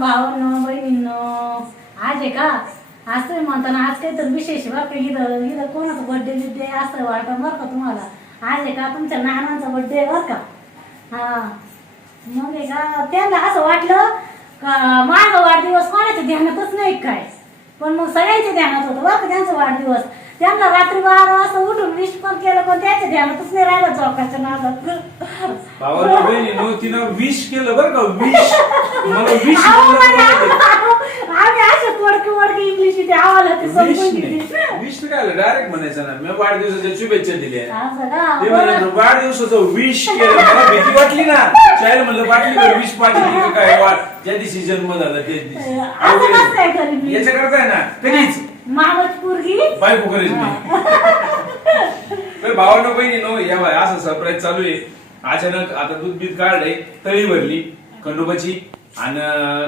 भावांनो बहिणींनो आज आहे का? असं म्हणताना आज काहीतरी विशेष बरं का? इथं इथं कोणाचा बर्थडे बिड्डे असं वाटतं बरं का तुम्हाला? आज आहे का? तुमच्या नानांचा बर्थडे बरं का? हा. मग आहे का? त्यांना असं वाटलं का माझा वाढदिवस कोणाच्या ध्यानातच नाही काय? पण मग सगळ्यांच्या ध्यानात होतं बरं का त्यांचा वाढदिवस? त्यांना रात्री बारा वाजता उठून विश पण केलं पण त्यांच्या ध्यानातच नाही राहिलं चौकाच्या नादात. भावाला बहिणी नो. विश केलं बरं का? विश मला विश मला- आम्ही असे वडके वडके इंग्लिश इथे आम्हाला ते विश समजून नाही. घेतली. विश काय डायरेक्ट म्हणायचं ना. मी वाढदिवसाच्या शुभेच्छा दिल्या. असं का? ते वाढदिवसाचं विश केलं. मला भीती वाटली ना. शाळेत म्हणलं पाटलीवर विश पाठवली का काय वाट ज्या दिवशी जन्म झाला ते दिवशी. असं कसं काय करीन मी? आहे ना. कधीच मागच पोरगी? बायको करेल भावानं बहिणी नो या बाय असं सरप्राईज चालू आहे. अचानक आता दूध बीत काढलंय तळी भरली खंडोबाची आणि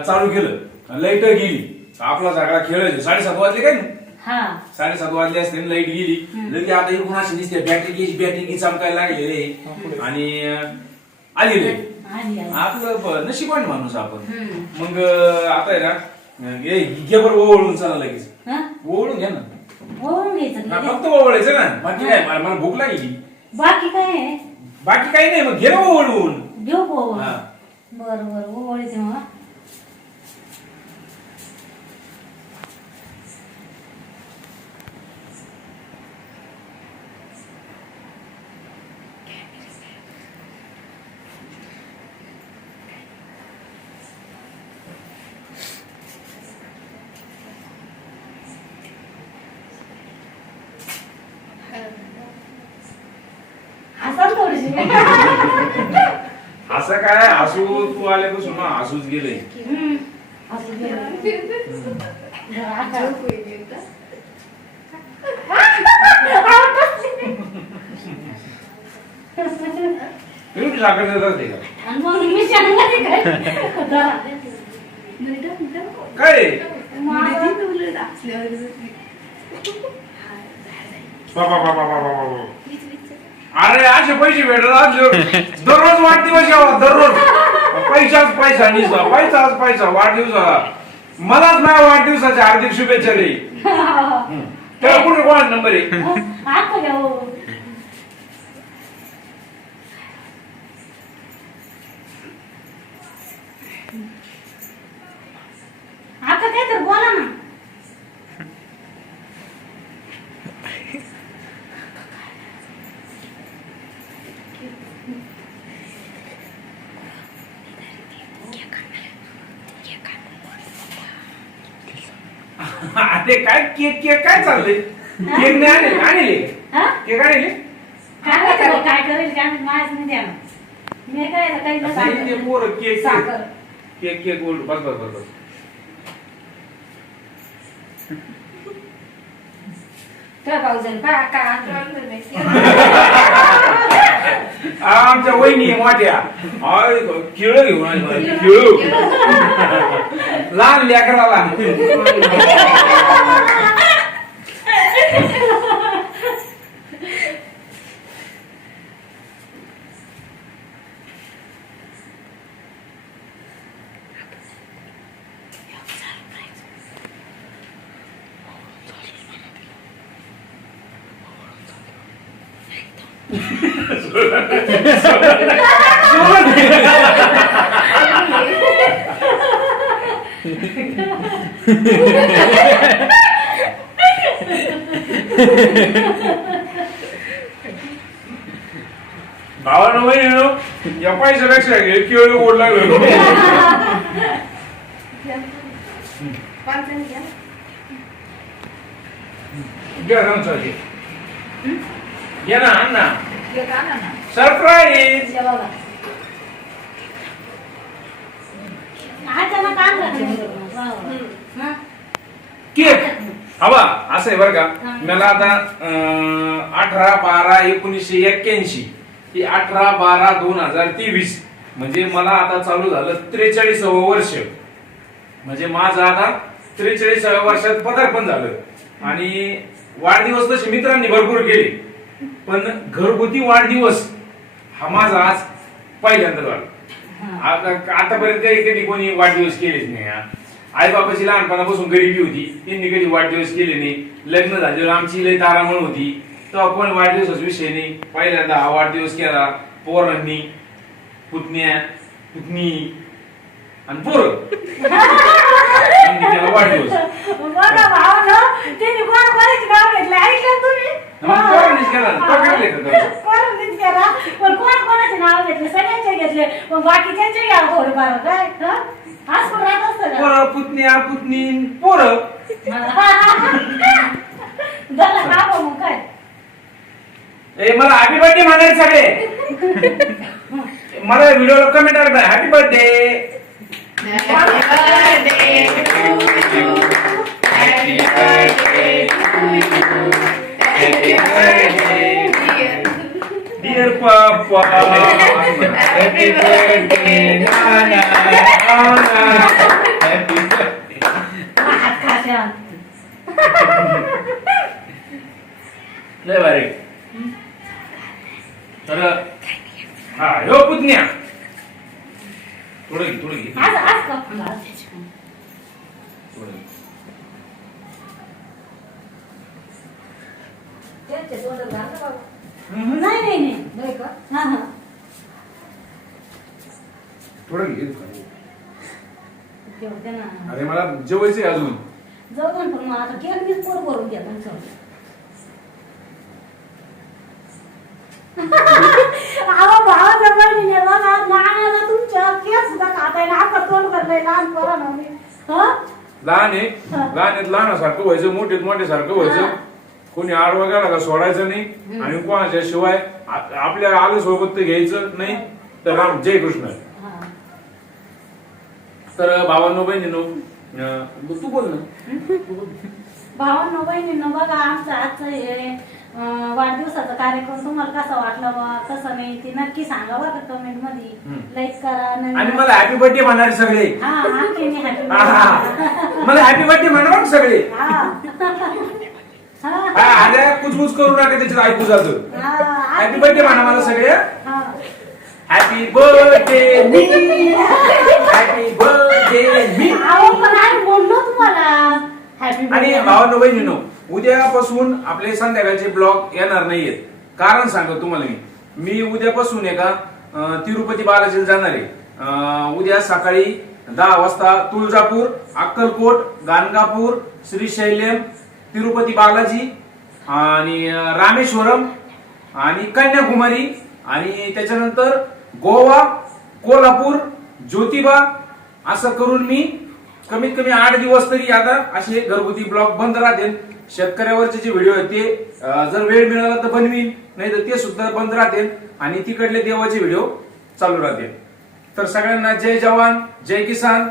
चालू केलं. लाइट गेली. आपला सगळा खेळ साडेसात वाजले काय ना? हा. साडेसात वाजले असते लाइट गेली. लगे आता इकडून अशी दिसते? बॅटरी गेली बॅटरी चमकायला लागलेले आणि आली आली. आपलं नशिबान माणूस आपण. मग आता आहे ना घे बरं ओवळून चला लगेच. ओवळून घ्या ना. होऊन घ्यायचं. फक्त ओवळायचं ना. बाकी काय? मला मला भूक लागली. बाकी काय आहे? बाकी काही नाही मग घे ना ओवळून. घेऊ हा. बर बर ओळीचे मग. असं काय हसू तू आल्यापासून ना हसूच गेले साखर देतात ते का काय जरा. काय माझं- बा, बा, बा, बा, बा, बा, बा. अरे असे पैसे भेटतात दररोज वाढदिवस यावा दररोज. पैसाच पैसा निसा पैसाच पैसा वाढदिवसाला मलाच माझ्या वाढदिवसाच्या हार्दिक शुभेच्छा रे. त्याला कुठे कोणा नंबर आहे आता घ्या हो. आता काय तर बोला ना अरे काय केक केक काय चाललंय? केक नाही आणले आणले? हा? केक आणले? काय काय करेल? काय माहिती, माझ्याच नाही द्या मी काय काही ते सांगितलं. पोरं केक साखर. केक केक बोल बस बस बस बस. तुला भाऊजन पहा का आ, आमच्या वहिनी आहे मोठ्या. आय, केळं घेऊन आली मला, केळं. लहान लेकराला भावानं वहिनी या पैशापेक्षा घे केळं गोड लागलं घ्या ना हा? केक हवा असं आहे बरं का. मला आता अं, अठरा बारा एकोणीसशे एक्क्याऐंशी. ते अठरा बारा दोन हजार तेवीस. म्हणजे मला आता चालू झालं त्रेचाळीसावं वर्ष. म्हणजे माझं आता त्रेचाळीसाव्या वर्षात पदार्पण झालं. आणि वाढदिवस तसे मित्रांनी भरपूर केले. पण घरगुती वाढदिवस हा माझा आज पहिल्यांदा झाला आतापर्यंत काही कधी कोणी वाढदिवस केलेच नाही आई बाबाची लहानपणापासून गरिबी होती त्यांनी कधी वाढदिवस केले नाही. लग्न झाले आमची लय तारामळ होती. तो आपण वाढदिवसाच विषय नाही. पहिल्यांदा हा वाढदिवस केला पोरांनी पुतण्या पुतणी आणि पोर. वाढदिवस. बघा भावानं त्यांनी कोण कोणाची नाव घेतले? ऐकलं तुम्ही? मग पोरांनीच केला ना. तो काय लेखक आहे? पोरांनीच केला? पण कोण कोणाचे नाव घेतले? सगळ्यांचे घेतले. पण बाकीच्यांचे घ्या थोडेफार काय? हं? आज पण राहत असतं का? पोर पुतण्या पुतणी पोर. झालं बा मग काय? ए मला हॅपी बर्थडे म्हणाले सगळे. मला व्हिडिओला कमेंट करा हॅपी बर्थडे डिअर पापा हॅपी बर्थडे नाना हॅपी बर्थडे हात खाशाल लय भारी तर हा ह्यो पुतण्या थोडं घे थोडं घे आज आज का आज. थोडं घे. नाही नाही नाही हा हा थोडं घे ना अरे मला जेवायचंय अजून जाऊ दे ना पण मग आता केक मीच पोर भरून घ्या तुमचं अहो भावाच्या बहिणीने बघा लहानाला तुमच्या सुद्धा खाता आपण तोंड करलंय लहान पोरांना मी हं? लहान आहे. लहान आहेत लहानासारखं व्हायचं मोठे मोठे सारखं व्हायचं. कोणी आडवा गेला का सोडायचं नाही आणि कोणाच्या शिवाय आ- आपल्या आलं सोबत तर घ्यायचं नाही तर राम जय कृष्ण हा. तर भावांनो बहिणीनो अं, तू बोल ना भावांनो बहिणींनो बघा आमचं आजचं हे वाढदिवसाचा कार्यक्रम तुम्हाला कसा वाटला बा कसं नाही ते नक्की सांगा बरं कमेंटमध्ये. लाईक करा आणि मला हॅपी बर्थडे म्हणणारे सगळे हा happy. मला हॅपी बर्थडे म्हणा बघ सगळे हा. हा, हा. कुचमुच करू नका त्याच्यात ऐकू जातं हा. हॅपी बर्थडे म्हणा मला सगळे हा. हॅपी बर्थडे मी हॅपी बर्थडे मी अहो पण आम्ही बोललो तुम्हाला हॅपी आणि भावांनो बहिणीनो उद्यापासून आपले संध्याकाळचे ब्लॉग येणार नाहीयेत. कारण सांगतो तुम्हाला मी. मी उद्यापासून आहे का अं, तिरुपती बालाजीला जाणार आहे. उद्या सकाळी दहा वाजता तुळजापूर अक्कलकोट गाणगापूर श्रीशैल्यम तिरुपती बालाजी आणि रामेश्वरम आणि कन्याकुमारी आणि त्याच्यानंतर गोवा कोल्हापूर ज्योतिबा असं करून मी कमीत कमी आठ दिवस तरी आता असे घरगुती ब्लॉग बंद राहतील. शेतकऱ्यावरचे जे व्हिडिओ आहेत ते जर वेळ मिळाला तर बनवीन नाही तर ते सुद्धा बंद राहतील आणि तिकडले देवाचे व्हिडिओ चालू राहतील. तर सगळ्यांना जय जवान जय किसान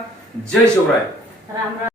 जय शिवराय. राम.